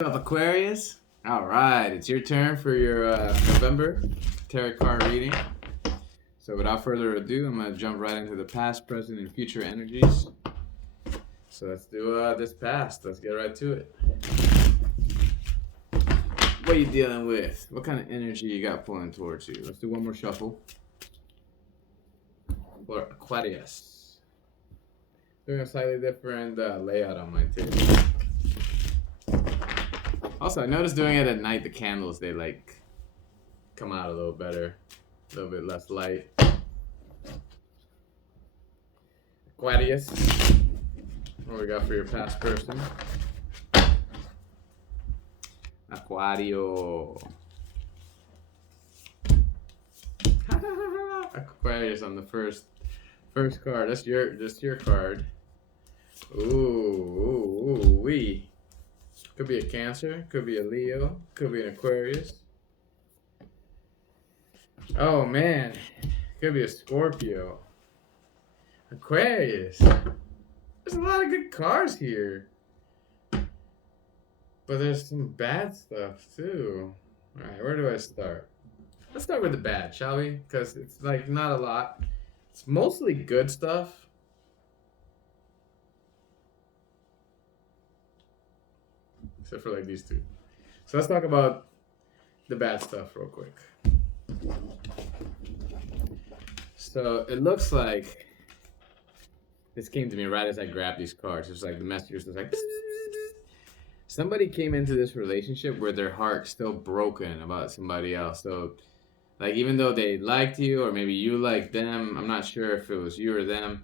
What's up, Aquarius? All right, it's your turn for your November tarot card reading. So, without further ado, I'm going to jump right into the past, present, and future energies. So, let's do this past. Let's get right to it. What are you dealing with? What kind of energy you got pulling towards you? Let's do one more shuffle. For Aquarius. Doing a slightly different layout on my table. Also, I noticed doing it at night, the candles, they like come out a little better, a little bit less light. Aquarius, what we got for your past person? Aquario. Aquarius on the first card. That's your card. Ooh, wee. Could be a Cancer, could be a Leo, could be an Aquarius. Oh man, could be a Scorpio. Aquarius. There's a lot of good cards here. But there's some bad stuff too. Alright, where do I start? Let's start with the bad, shall we? Because it's like not a lot. It's mostly good stuff. Except for like these two. So let's talk about the bad stuff real quick. So it looks like this came to me right as I grabbed these cards. It's like the messages was like somebody came into this relationship where their heart's still broken about somebody else. So like even though they liked you or maybe you liked them, I'm not sure if it was you or them,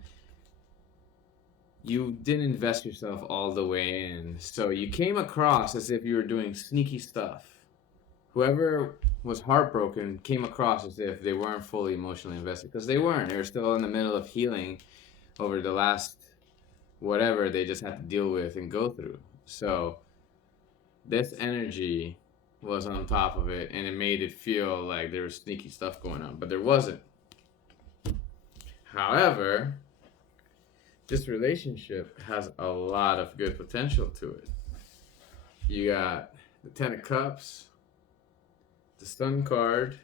you didn't invest yourself all the way in. So you came across as if you were doing sneaky stuff. Whoever was heartbroken came across as if they weren't fully emotionally invested, because they weren't. They were still in the middle of healing over the last whatever they just had to deal with and go through. So this energy was on top of it, and it made it feel like there was sneaky stuff going on, but there wasn't. However, this relationship has a lot of good potential to it. You got the Ten of Cups, the Sun card,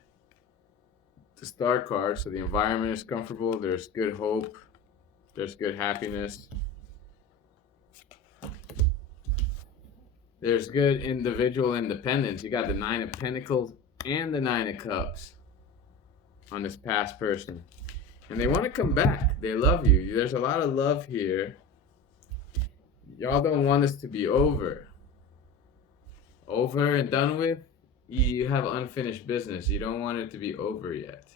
the Star card, so the environment is comfortable, there's good hope, there's good happiness, there's good individual independence. You got the Nine of Pentacles and the Nine of Cups on this past person. And they want to come back. They love you. There's a lot of love here. Y'all don't want this to be over. Over and done with? You have unfinished business. You don't want it to be over yet.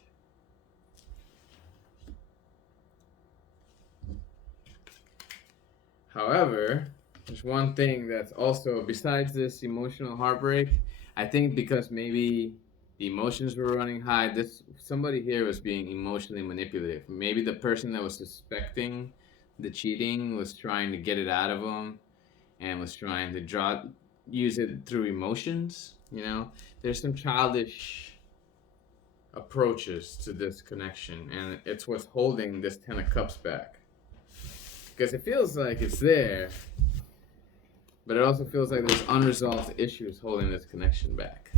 However, there's one thing that's also, besides this emotional heartbreak, I think because maybe the emotions were running high, somebody here was being emotionally manipulative. Maybe the person that was suspecting the cheating was trying to get it out of them and was trying to use it through emotions. There's some childish approaches to this connection, and it's what's holding this Ten of Cups back. Because it feels like it's there, but it also feels like there's unresolved issues holding this connection back.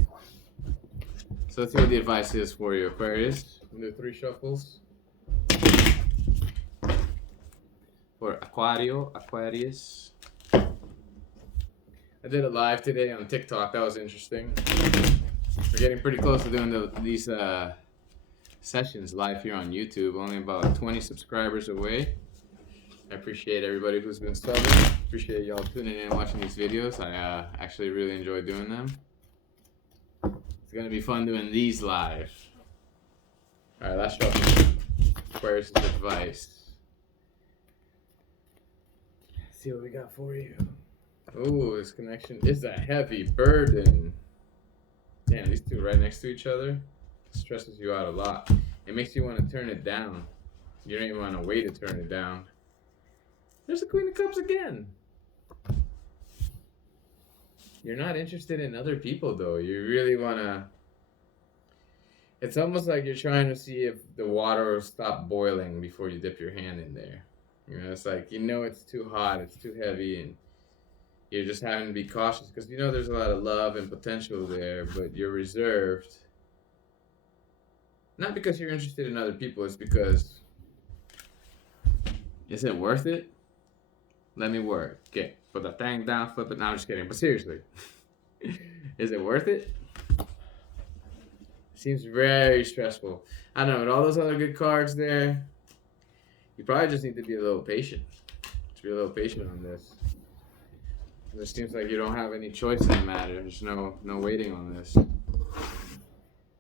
So let's see what the advice is for you, Aquarius. We'll do 3 shuffles. For Aquarius. I did a live today on TikTok. That was interesting. We're getting pretty close to doing these sessions live here on YouTube. Only about 20 subscribers away. I appreciate everybody who's been subbing. Appreciate y'all tuning in and watching these videos. I actually really enjoy doing them. It's going to be fun doing these live. Alright, last shuffle. Aquarius' advice. Let's see what we got for you. Ooh, this connection is a heavy burden. Damn, these two right next to each other. It stresses you out a lot. It makes you want to turn it down. You don't even want to wait to turn it down. There's the Queen of Cups again. You're not interested in other people, though. You really want to... It's almost like you're trying to see if the water will stop boiling before you dip your hand in there. It's like, it's too hot, it's too heavy, and You're just having to be cautious because you know there's a lot of love and potential there, but you're reserved. Not because you're interested in other people, it's because, is it worth it? Let me work. Okay, put the thing down, flip it. No, I'm just kidding. But seriously, is it worth it? Seems very stressful. I don't know, with all those other good cards there, you probably just need to be a little patient. Just be a little patient on this. It seems like you don't have any choice in the matter. There's no waiting on this.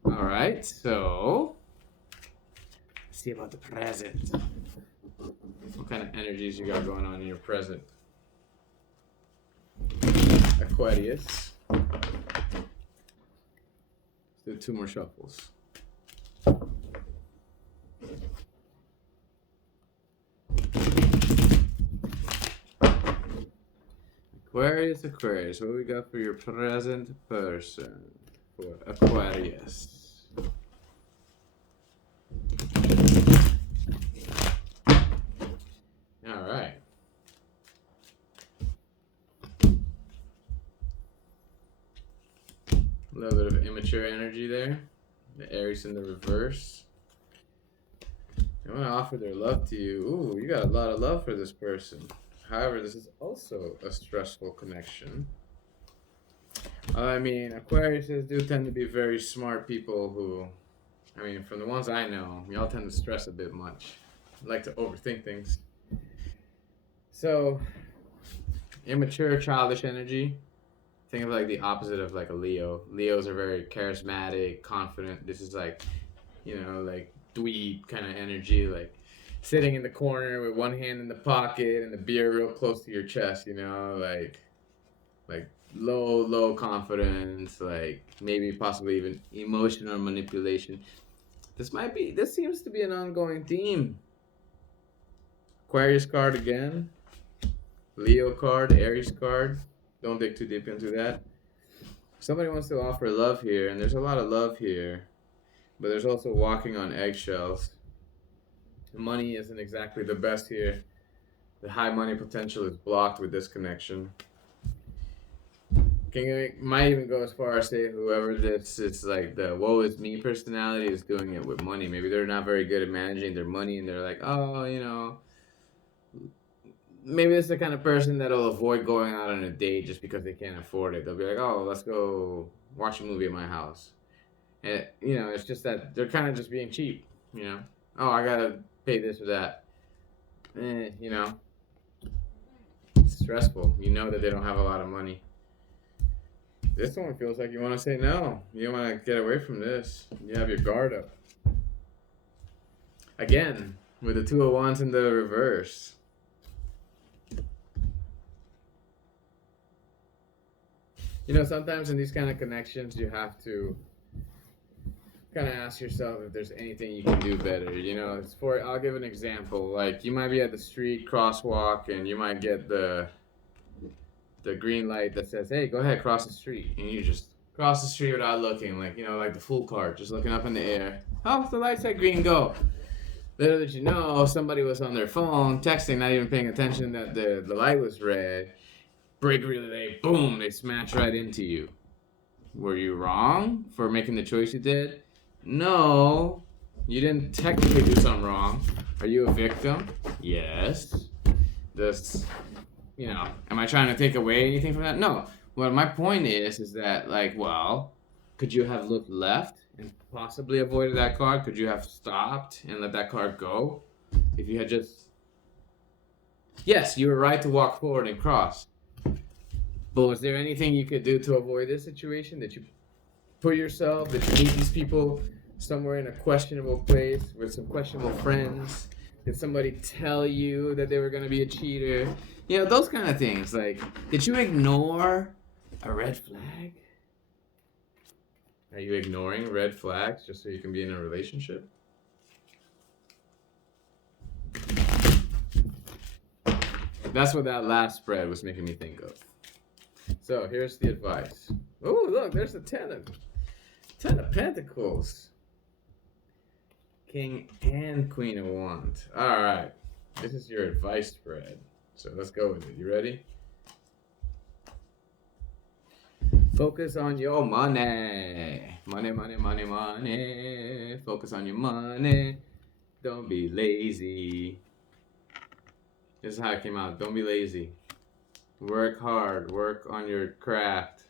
All right, so let's see about the present. What kind of energies you got going on in your present? Aquarius. Let's do 2 more shuffles. Aquarius, Aquarius. What we got for your present person? For Aquarius. All right. A little bit of immature energy there. The Aries in the reverse. They want to offer their love to you. Ooh, you got a lot of love for this person. However, this is also a stressful connection. I mean, Aquariuses do tend to be very smart people who, I mean, from the ones I know, y'all tend to stress a bit much. Like to overthink things. So, immature, childish energy. Think of like the opposite of like a Leo. Leos are very charismatic, confident. This is like, you know, like dweeb kind of energy, like sitting in the corner with one hand in the pocket and the beer real close to your chest, you know, like low confidence, like maybe possibly even emotional manipulation. This seems to be an ongoing theme. Aquarius card again, Leo card, Aries card. Don't dig too deep into that. Somebody wants to offer love here, and there's a lot of love here, but there's also walking on eggshells. Money isn't exactly the best here. The high money potential is blocked with this connection. Might even go as far as say whoever this, it's like the woe is me personality is doing it with money. Maybe they're not very good at managing their money, and they're like, oh, you know, maybe it's the kind of person that'll avoid going out on a date just because they can't afford it. They'll be like, oh, let's go watch a movie at my house. And, you know, it's just that they're kind of just being cheap, you know. Oh, I gotta pay this or that. You know, it's stressful. You know that they don't have a lot of money. This one feels like you want to say no. You want to get away from this. You have your guard up. Again, with the 2 of Wands in the reverse. You know, sometimes in these kind of connections, you have to kind of ask yourself if there's anything you can do better. You know, I'll give an example. Like, you might be at the street crosswalk, and you might get the green light that says, hey, go ahead, cross the street. And you just cross the street without looking, like, you know, like the fool card, just looking up in the air. Oh, the light said green, go. Little did you know, somebody was on their phone, texting, not even paying attention that the light was red. Brake relay, boom, they smash right into you. Were you wrong for making the choice you did? No, you didn't technically do something wrong. Are you a victim? Yes. This, you know, am I trying to take away anything from that? No. Well, my point is that, like, well, could you have looked left and possibly avoided that car? Could you have stopped and let that car go? If you had just... Yes, you were right to walk forward and cross. But was there anything you could do to avoid this situation? That you put yourself, that you meet these people somewhere in a questionable place with some questionable friends? Did somebody tell you that they were going to be a cheater? You know, those kind of things. Like, did you ignore a red flag? Are you ignoring red flags just so you can be in a relationship? That's what that last spread was making me think of. So here's the advice. Oh, look, there's the 10 of Pentacles. King and Queen of Wands. All right, this is your advice spread. So let's go with it. You ready? Focus on your money. Money, money, money, money. Focus on your money. Don't be lazy. This is how it came out. Don't be lazy. Work hard. Work on your craft.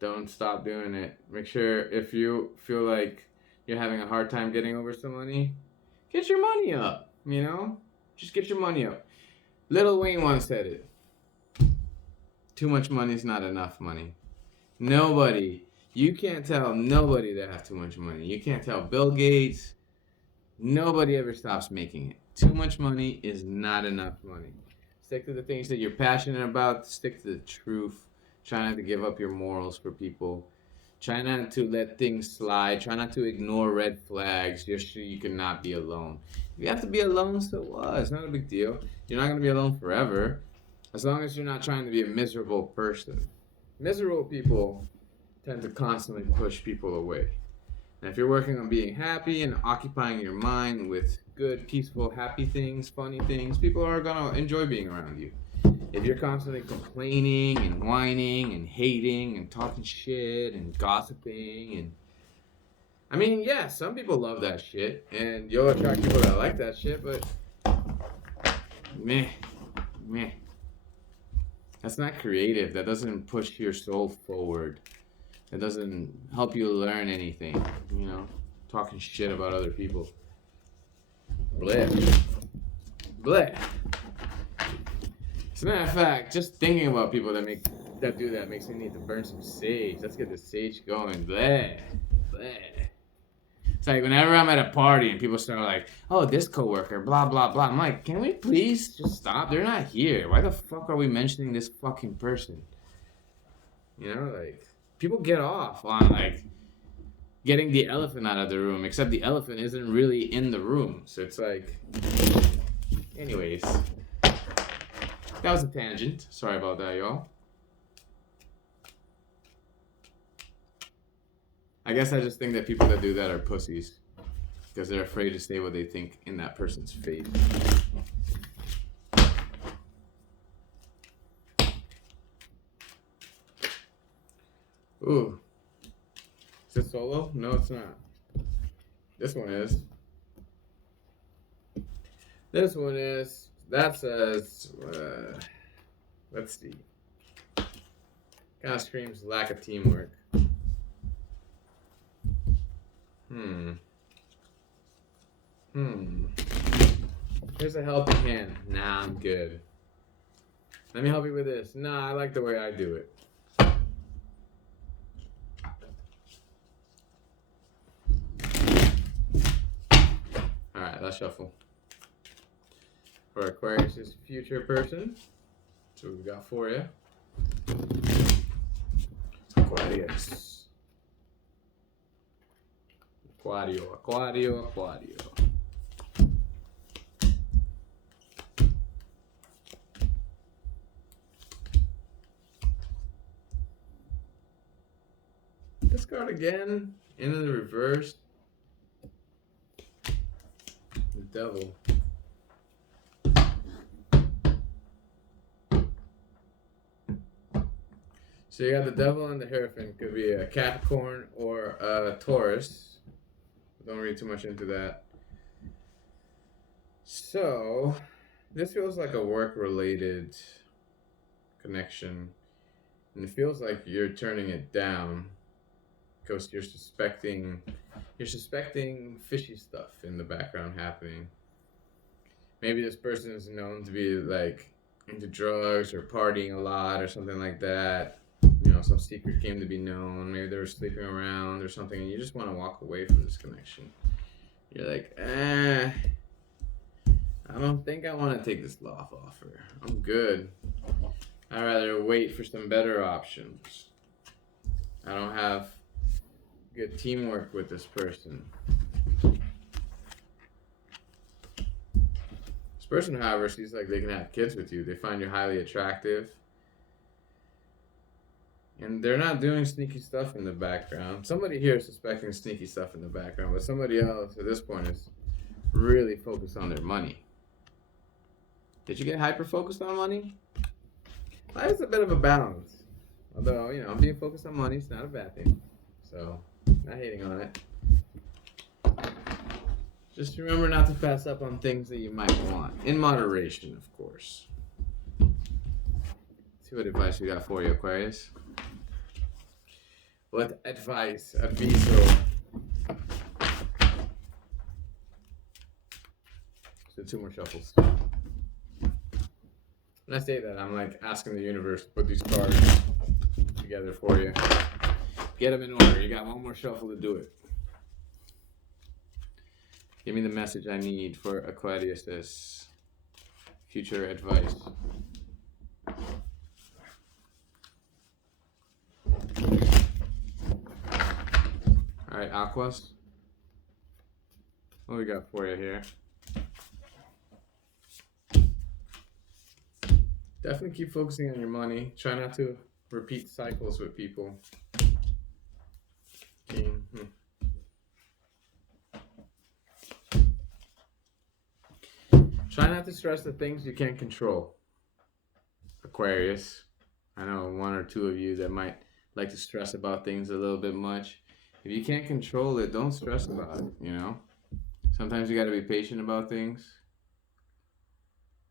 Don't stop doing it. Make sure if you feel like you're having a hard time getting over some money, get your money up. You know? Just get your money up. Lil Wayne once said it. Too much money is not enough money. Nobody. You can't tell nobody that has too much money. You can't tell Bill Gates. Nobody ever stops making it. Too much money is not enough money. Stick to the things that you're passionate about. Stick to the truth. Try not to give up your morals for people. Try not to let things slide. Try not to ignore red flags just so you cannot be alone. If you have to be alone, so what? It's not a big deal. You're not going to be alone forever. As long as you're not trying to be a miserable person. Miserable people tend to constantly push people away. And if you're working on being happy and occupying your mind with good, peaceful, happy things, funny things, people are going to enjoy being around you. If you're constantly complaining and whining and hating and talking shit and gossiping and... I mean, yeah, some people love that shit and you'll attract people that like that shit, but... Meh. That's not creative. That doesn't push your soul forward. It doesn't help you learn anything, you know? Talking shit about other people. Bleh. Bleh. As a matter of fact, just thinking about people that do that makes me need to burn some sage. Let's get the sage going. Bleh. Bleh. It's like whenever I'm at a party and people start like, oh, this coworker, blah, blah, blah. I'm like, can we please just stop? They're not here. Why the fuck are we mentioning this fucking person? You know, like, people get off on, like, getting the elephant out of the room, except the elephant isn't really in the room. So it's like, anyways. That was a tangent. Sorry about that, y'all. I guess I just think that people that do that are pussies because they're afraid to say what they think in that person's face. Ooh. Is it solo? No, it's not. This one is. This one is. That says, let's see. Kind of screams lack of teamwork. Here's a helping hand. Nah, I'm good. Let me help you with this. Nah, I like the way I do it. Alright, let's shuffle. For Aquarius' future person. So we've got for you. Aquarius. Aquario. This card again, into the reverse. The devil. So you got the devil and the Hierophant. Could be a Capricorn or a Taurus. Don't read too much into that. So, this feels like a work-related connection. And it feels like you're turning it down because you're suspecting fishy stuff in the background happening. Maybe this person is known to be like into drugs or partying a lot or something like that. You know, some secret came to be known. Maybe they were sleeping around or something, and you just want to walk away from this connection. You're like, I don't think I want to take this love offer. I'm good. I'd rather wait for some better options. I don't have good teamwork with this person. This person, however, seems like they can have kids with you. They find you highly attractive. And they're not doing sneaky stuff in the background. Somebody here is suspecting sneaky stuff in the background, but somebody else at this point is really focused on their money. Did you get hyper-focused on money? Life is a bit of a balance. Although, you know, being focused on money is not a bad thing. So, not hating on it. Just remember not to pass up on things that you might want. In moderation, of course. See what advice we got for you, Aquarius. What advice, aviso. So 2 more shuffles. When I say that, I'm like asking the universe to put these cards together for you. Get them in order. You got 1 more shuffle to do it. Give me the message I need for Aquarius' future advice. All right, Aquas. What we got for you here? Definitely keep focusing on your money. Try not to repeat cycles with people. Try not to stress the things you can't control. Aquarius. I know 1 or 2 of you that might like to stress about things a little bit much. If you can't control it, don't stress about it, you know? Sometimes you got to be patient about things.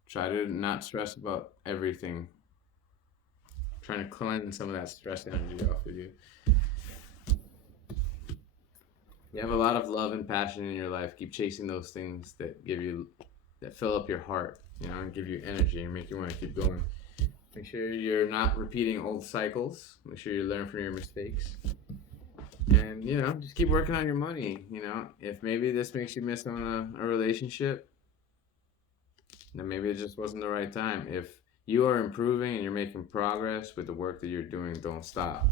Try to not stress about everything. Trying to cleanse some of that stress energy off of you. You have a lot of love and passion in your life. Keep chasing those things that fill up your heart, you know, and give you energy and make you want to keep going. Make sure you're not repeating old cycles. Make sure you learn from your mistakes. And, you know, just keep working on your money, you know. If maybe this makes you miss on a relationship, then maybe it just wasn't the right time. If you are improving and you're making progress with the work that you're doing, don't stop.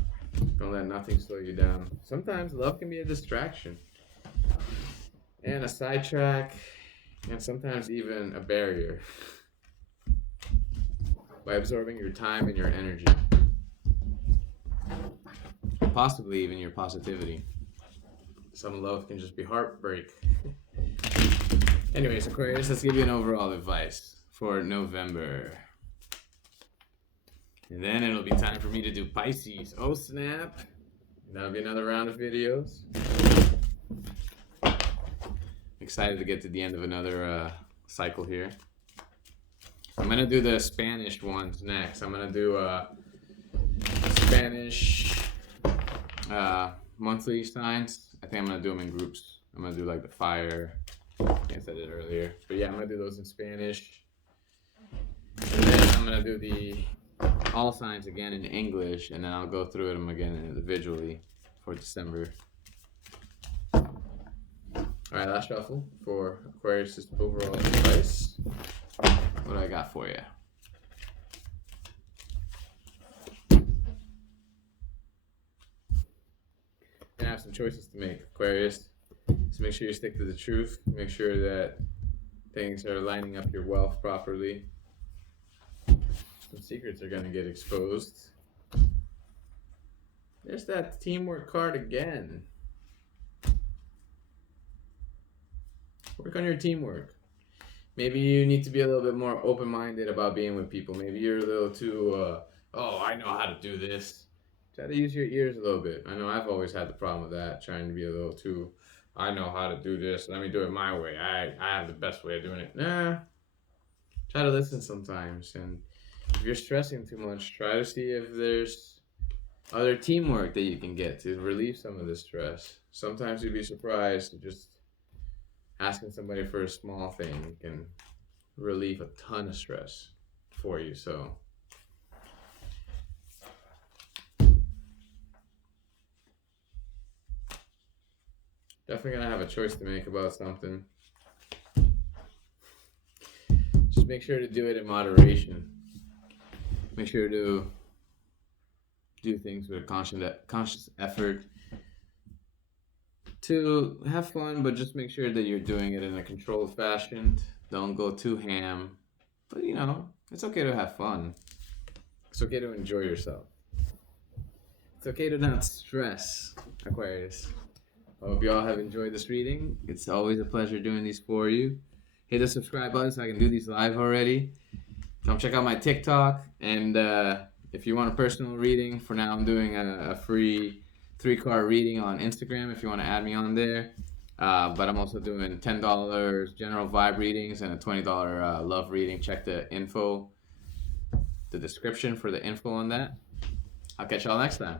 Don't let nothing slow you down. Sometimes love can be a distraction and a sidetrack and sometimes even a barrier by absorbing your time and your energy. Possibly even your positivity. Some love can just be heartbreak. Anyways, Aquarius, let's give you an overall advice for November. And then it'll be time for me to do Pisces. Oh, snap. That'll be another round of videos. Excited to get to the end of another cycle here. I'm going to do the Spanish ones next. I'm going to do Spanish monthly signs. I think I'm going to do them in groups. I'm going to do like the fire. I guess I did earlier. But yeah, I'm going to do those in Spanish. And then I'm going to do the all signs again in English. And then I'll go through them again individually for December. Alright, last shuffle for Aquarius' overall advice. What do I got for you? You have some choices to make, Aquarius. So make sure you stick to the truth. Make sure that things are lining up your wealth properly. Some secrets are going to get exposed. There's that teamwork card again. Work on your teamwork. Maybe you need to be a little bit more open-minded about being with people. Maybe you're a little too, oh, I know how to do this. Try to use your ears a little bit. I know I've always had the problem with that, trying to be a little too, I know how to do this. Let me do it my way. I have the best way of doing it. Nah. Try to listen sometimes. And if you're stressing too much, try to see if there's other teamwork that you can get to relieve some of the stress. Sometimes you'd be surprised to just asking somebody for a small thing can relieve a ton of stress for you. So definitely gonna have a choice to make about something. Just make sure to do it in moderation. Make sure to do things with a conscious effort to have fun, but just make sure that you're doing it in a controlled fashion. Don't go too ham. But you know, it's okay to have fun. It's okay to enjoy yourself. It's okay to not stress, Aquarius. I hope you all have enjoyed this reading. It's always a pleasure doing these for you. Hit the subscribe button so I can do these live already. Come check out my TikTok and If you want a personal reading, for now I'm doing a free 3-card reading on Instagram if you want to add me on there. But I'm also doing $10 general vibe readings and a $20 love reading. Check the description for the info on that. I'll catch y'all next time.